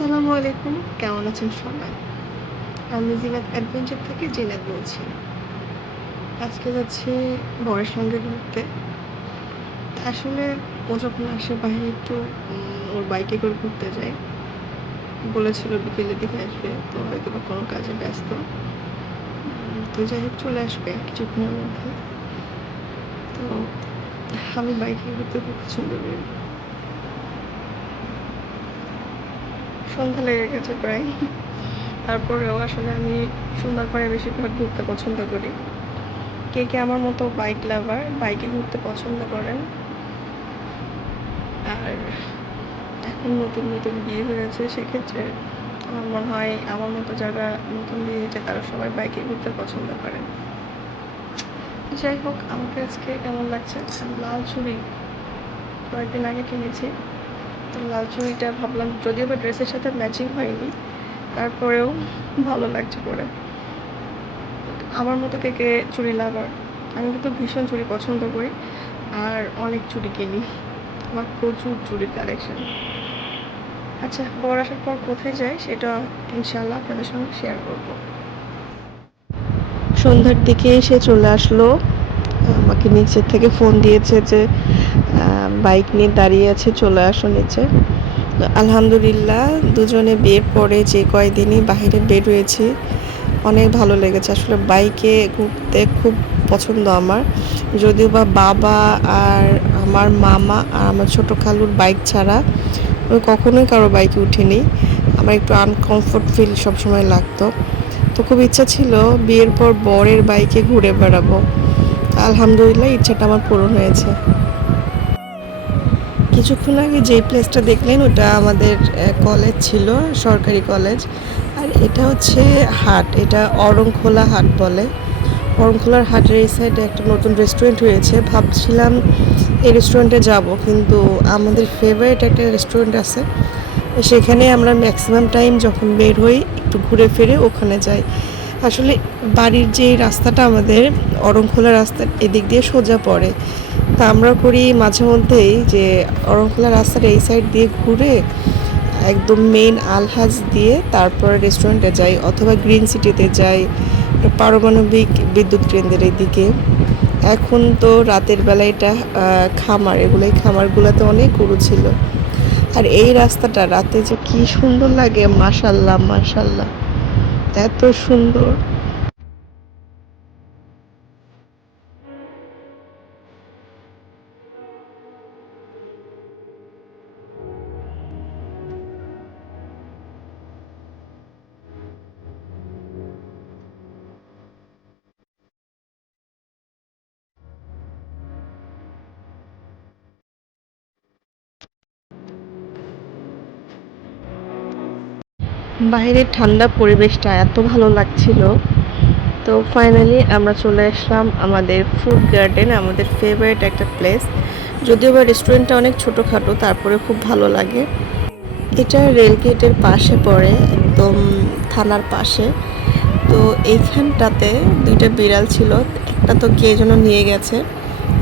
আসসালামু আলাইকুম। কেমন আছেন সবাই? আমি জিনাত অ্যাডভেঞ্চার থেকে জিনাত বলছি। আজকে যাচ্ছি বরের সঙ্গে ঘুরতে। আসলে ও যখন আসে বাইরে একটু ওর বাইকে করে ঘুরতে যায়। বলেছিল বিকেলের দিকে আসবে, তো হয়তো বা কোনো কাজে ব্যস্ত। তো যাই হোক, চলে আসবে কিছুক্ষণের মধ্যে। তো আমি বাইকে ঘুরতে খুব পছন্দ করি সন্ধ্যা লেগে গেছে প্রায়। তারপরেও আসলে আমি সুন্দর বেশিরভাগ ঘুরতে পছন্দ করি। কে কে আমার মতো বাইক লাভার বাইকে ঘুরতে পছন্দ করেন? আর এখন নতুন নতুন বিয়ে হয়েছে, সেক্ষেত্রে আমার মনে হয় আমার মতো যারা নতুন বিয়ে হয়েছে, তারা সবাই বাইকে ঘুরতে পছন্দ করেন। যাই হোক, আমাকে আজকে কেমন লাগছে? লাল ছুরি কয়েকদিন আগে কিনেছি। তো লাল চুড়িটা ভাবলাম যদিও বা ড্রেসের সাথে ম্যাচিং হয়নি, তারপরেও ভালো লাগছে পরে। আমার মতো কে কে চুড়ি লাগার আমি কিন্তু ভীষণ চুড়ি পছন্দ করি, আর অনেক চুড়ি কিনি। আমার প্রচুর চুড়ির কালেকশন আচ্ছা বর আসার পর কোথায় যাই সেটা ইনশাল্লাহ আপনাদের সঙ্গে শেয়ার করব। সন্ধ্যার দিকে এসে চলে আসলো আমাকে নিচের থেকে ফোন দিয়েছে যে বাইক নিয়ে দাঁড়িয়ে আছে, চলে আসো নিচে। আলহামদুলিল্লাহ, দুজনে বিয়ের পরে যে কয়দিনই বাইরে বের হয়েছি, অনেক ভালো লেগেছে। আসলে বাইকে ঘুরতে খুব পছন্দ আমার। যদিও বা বাবা আর আমার মামা আর আমার ছোট খালুর বাইক ছাড়া আমি কখনোই কারও বাইকে উঠিনি। আমার একটু আনকমফোর্ট ফিল সবসময় লাগতো। তো খুব ইচ্ছা ছিল বিয়ের পর বরের বাইকে ঘুরে বেড়াবো। আলহামদুলিল্লাহ ইচ্ছাটা আমার পূরণ হয়েছে। কিছুক্ষণ আগে যেই প্লেসটা দেখলেন, ওটা আমাদের কলেজ ছিল, সরকারি কলেজ আর এটা হচ্ছে হাট, এটা অরংখোলা হাট বলে। অরংখোলার হাটের এই সাইডে একটা নতুন রেস্টুরেন্ট হয়েছে। ভাবছিলাম এই রেস্টুরেন্টে যাব, কিন্তু আমাদের ফেভারিট একটা রেস্টুরেন্ট আছে। সেখানে আমরা ম্যাক্সিমাম টাইম যখন বের হই, একটু ঘুরে ফিরে ওখানে যাই। আসলে বাড়ির যে রাস্তাটা আমাদের, অরংখোলা রাস্তা এদিক দিয়ে সোজা পড়ে। তা আমরা করি মাঝে মধ্যেই যে অরংখোলা রাস্তার এই সাইড দিয়ে ঘুরে একদম মেন আলহাজ দিয়ে তারপর রেস্টুরেন্টে যাই অথবা গ্রিন সিটিতে যাই। পারমাণবিক বিদ্যুৎ কেন্দ্রের দিকে এখন তো রাতের বেলা এটা খামার। এগুলো এই খামারগুলোতে অনেক গরু ছিল। আর এই রাস্তাটা রাতে যে কি সুন্দর লাগে, মাশাল্লাহ মাশাল্লাহ। এত সুন্দর। বাইরের ঠান্ডা পরিবেশটা এত ভালো লাগছিল। তো ফাইনালি আমরা চলে আসলাম আমাদের ফুড গার্ডেন আমাদের ফেভারিট একটা প্লেস যদিও বা রেস্টুরেন্টটা অনেক ছোটোখাটো, তারপরে খুব ভালো লাগে। এটা রেলগেটের পাশে পড়ে, একদম থানার পাশে। তো এইখানটাতে দুইটা বিড়াল ছিল, একটা তো কে যেন নিয়ে গেছে।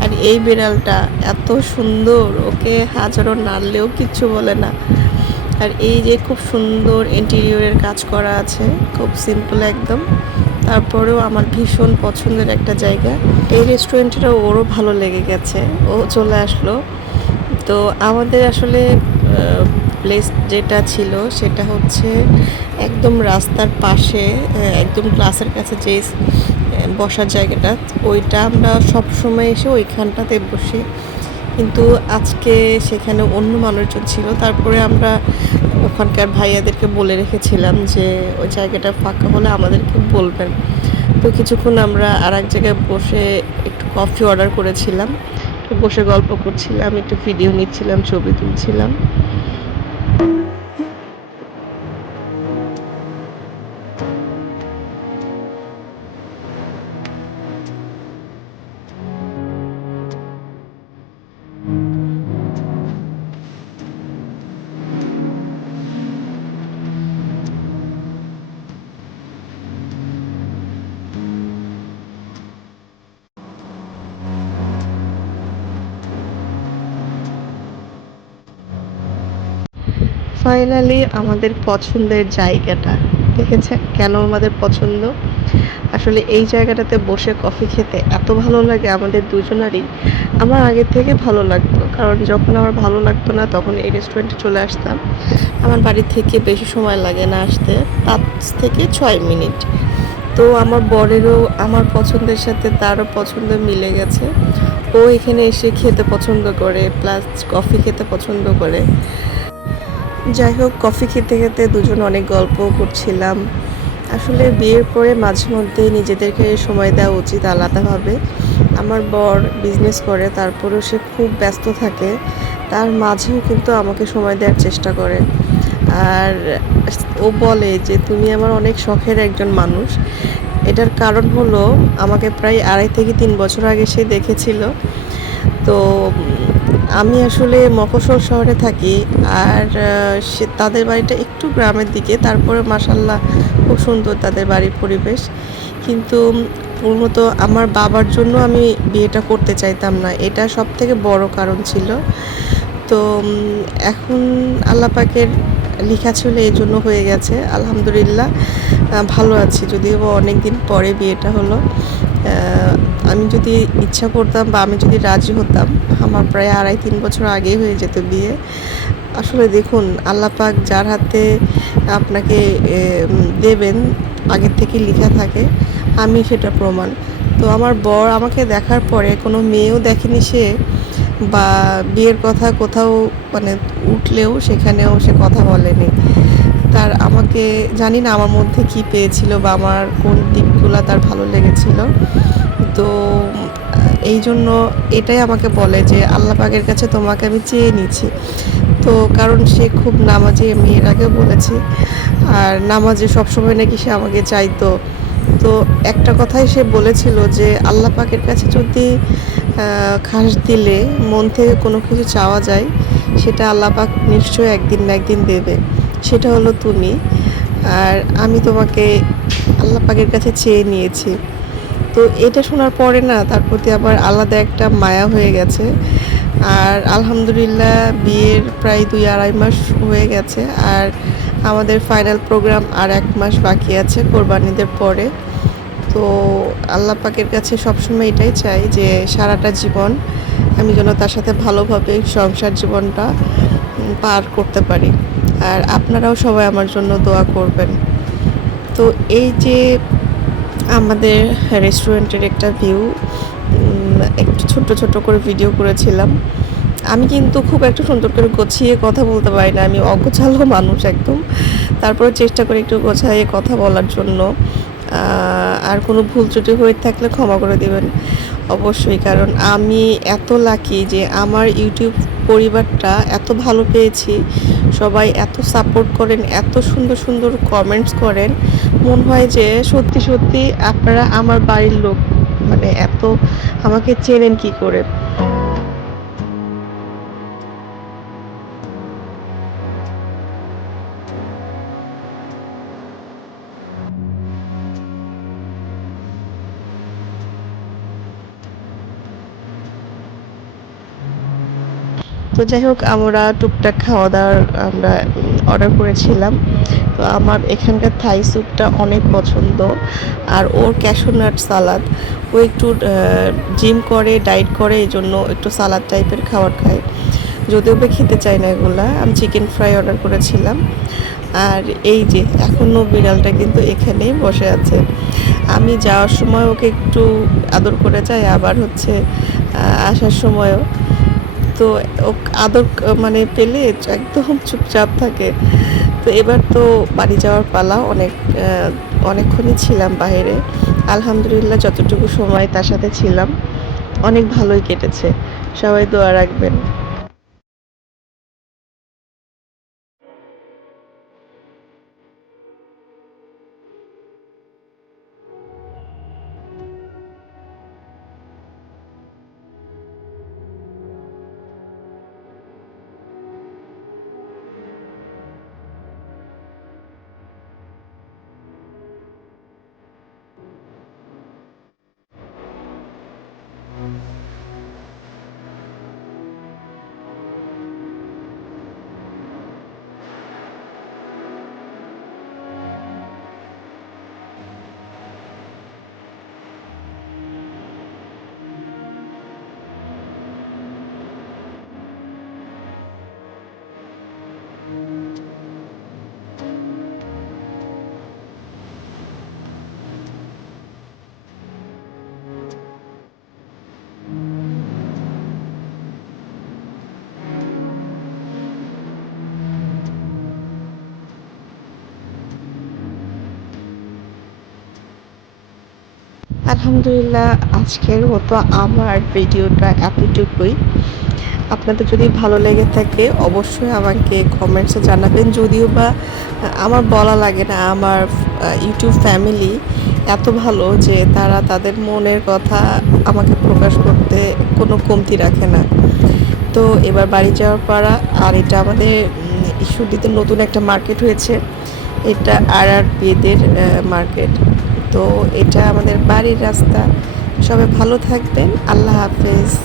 আর এই বিড়ালটা এত সুন্দর, ওকে হাজারো নাড়লেও কিচ্ছু বলে না। আর এই যে খুব সুন্দর ইন্টেরিয়রের কাজ করা আছে, খুব সিম্পল একদম। তারপরেও আমার ভীষণ পছন্দের একটা জায়গা। এই রেস্টুরেন্টটা ওরও ভালো লেগে গেছে। ও চলে আসলো। তো আমাদের আসলে প্লেস যেটা ছিল সেটা হচ্ছে একদম রাস্তার পাশে একদম ক্লাসের কাছে যে বসার জায়গাটা, ওইটা আমরা সব সময় এসে ওইখানটাতে বসি। কিন্তু আজকে সেখানে অন্য মানুষজন ছিল। তারপরে আমরা ওখানকার ভাইয়াদেরকে বলে রেখেছিলাম যে, ওই জায়গাটা ফাঁকা হলে আমাদেরকে বলবেন। তো কিছুক্ষণ আমরা আর এক জায়গায় বসে একটু কফি অর্ডার করেছিলাম। বসে গল্প করছিলাম, একটু ভিডিও নিচ্ছিলাম, ছবি তুলছিলাম। ফাইনালি আমাদের পছন্দের জায়গাটা। দেখেছেন কেন আমাদের পছন্দ? আসলে এই জায়গাটাতে বসে কফি খেতে এত ভালো লাগে আমাদের দুজনারই। আমার আগে থেকে ভালো লাগতো, কারণ যখন আমার ভালো লাগতো না তখন এই রেস্টুরেন্টে চলে আসতাম। আমার বাড়ি থেকে বেশি সময় লাগে না আসতে, পাঁচ থেকে ছয় মিনিট। তো আমার বরেরও, আমার পছন্দের সাথে তারও পছন্দ মিলে গেছে। ও এখানে এসে খেতে পছন্দ করে প্লাস কফি খেতে পছন্দ করে। যাই হোক, কফি খেতে খেতে দুজন অনেক গল্প করছিলাম। আসলে বিয়ের পরে মাঝে মধ্যে নিজেদেরকে সময় দেওয়া উচিত আলাদাভাবে। আমার বর বিজনেস করে, তারপরেও সে খুব ব্যস্ত থাকে। তার মাঝেও কিন্তু আমাকে সময় দেওয়ার চেষ্টা করে। আর ও বলে যে, তুমি আমার অনেক শখের একজন মানুষ। এটার কারণ হলো, আমাকে প্রায় আড়াই থেকে তিন বছর আগে সে দেখেছিল। তো আমি আসলে মফস্বল শহরে থাকি আর সে তাদের বাড়িটা একটু গ্রামের দিকে, তারপরে মাসাল্লাহ খুব সুন্দর তাদের বাড়ির পরিবেশ। কিন্তু মূলত আমার বাবার জন্য আমি বিয়েটা করতে চাইতাম না, এটা সব থেকে বড় কারণ ছিল। তো এখন আল্লাহ পাকের লেখা ছিল এই জন্য হয়ে গেছে, আলহামদুলিল্লাহ। ভালো আছি, যদিও অনেক দিন পরে বিয়েটা হলো। আমি যদি ইচ্ছা করতাম বা আমি যদি রাজি হতাম, আমার প্রায় আড়াই তিন বছর আগে হয়ে যেত বিয়ে। আসলে দেখুন, আল্লাহ পাক যার হাতে আপনাকে দেবেন, আগের থেকে লেখা থাকে, আমি সেটা প্রমাণ। তো আমার বর আমাকে দেখার পরে, কোনো মেয়েও দেখেনি সে, বা বিয়ের কথা কোথাও মানে উঠলেও সেখানেও সে কথা বলেনি। তার আমাকে, জানি না আমার মধ্যে কি পেয়েছিল বা আমার কোন দিকগুলো তার ভালো লেগেছিল। তো, এই জন্য এটাই আমাকে বলে যে আল্লাহ পাকের কাছে তোমাকে আমি চেয়ে নিচ্ছি। তো কারণ সে খুব নামাজে, আমি এর আগে বলেছি। আর নামাজে সবসময় নাকি সে আমাকে চাইতো। তো একটা কথাই সে বলেছিল যে আল্লাহ পাকের কাছে যদি খাস দিলে, মন থেকে কোনো কিছু চাওয়া যায়, সেটা আল্লাহ পাক নিশ্চয়ই একদিন না একদিন দেবে। সেটা হলো তুমি। আর আমি তোমাকে আল্লাহ পাকের কাছে চেয়ে নিয়েছি। তো এটা শোনার পরে না, তার প্রতি আবার আলাদা একটা মায়া হয়ে গেছে। আর আলহামদুলিল্লাহ বিয়ের প্রায় দুই আড়াই মাস হয়ে গেছে। আর আমাদের ফাইনাল প্রোগ্রাম আর এক মাস বাকি আছে কোরবানিদের পরে। তো আল্লাহ পাকের কাছে সবসময় এটাই চাই যে সারাটা জীবন আমি যেন তার সাথে ভালোভাবে সংসার জীবনটা পার করতে পারি। আর আপনারাও সবাই আমার জন্য দোয়া করবেন। তো এই যে আমাদের রেস্টুরেন্টের একটা ভিউ একটু ছোট ছোট করে ভিডিও করেছিলাম। আমি কিন্তু খুব একটা সুন্দর করে গোছিয়ে কথা বলতে পারি না। আমি অগোছালো মানুষ একদম। তারপরে চেষ্টা করি একটু গোছাইয়ে কথা বলার জন্য। আর কোনো ভুল ত্রুটি হয়ে থাকলে ক্ষমা করে দেবেন। অবশ্যই, কারণ আমি এত লাকি যে আমার ইউটিউব পরিবারটা এত ভালো পেয়েছি। সবাই এত সাপোর্ট করেন, এত সুন্দর সুন্দর কমেন্টস করেন। মনে হয় যে সত্যি সত্যি আপনারা আমার বাড়ির লোক। মানে এত আমাকে চেনেন কি করে? তো যাই হোক, আমরা টুকটাক খাওয়া দাওয়ার আমরা অর্ডার করেছিলাম। তো আমার এখানকার থাই স্যুপটা অনেক পছন্দ। আর ওর ক্যাশোনাট সালাদ ও একটু জিম করে ডায়েট করে, এই জন্য একটু সালাদ টাইপের খাবার খায়। যদিও বা খেতে চাই না এগুলা, আমি চিকেন ফ্রাই অর্ডার করেছিলাম। আর এই যে এখনও বিড়ালটা কিন্তু এখানেই বসে আছে। আমি যাওয়ার সময় ওকে একটু আদর করে যাই, আবার হচ্ছে আসার সময়ও। তো আদর মানে পেলে একদম চুপচাপ থাকে। তো এবার তো বাড়ি যাওয়ার পালা, অনেক অনেকক্ষণই ছিলাম বাইরে। আলহামদুলিল্লাহ যতটুকু সময় তার সাথে ছিলাম, অনেক ভালোই কেটেছে। সবাই দোয়া রাখবেন। আলহামদুলিল্লাহ, আজকের মতো আমার ভিডিওটা এতটুকুই। আপনাদের যদি ভালো লেগে থাকে, অবশ্যই আমাকে কমেন্টসে জানাবেন। যদিও বা, আমার বলা লাগে না, আমার ইউটিউব ফ্যামিলি এত ভালো যে তারা তাদের মনের কথা আমাকে প্রকাশ করতে কোনো কমতি রাখে না। তো এবার বাড়ি যাওয়ার পাড়া আর এটা আমাদের ইস্যুটিতে নতুন একটা মার্কেট হয়েছে। এটা আর আর বিয়েদের মার্কেট তো এটা আমাদের বাড়ির রাস্তা। সবাই ভালো থাকবেন। আল্লাহ হাফেজ।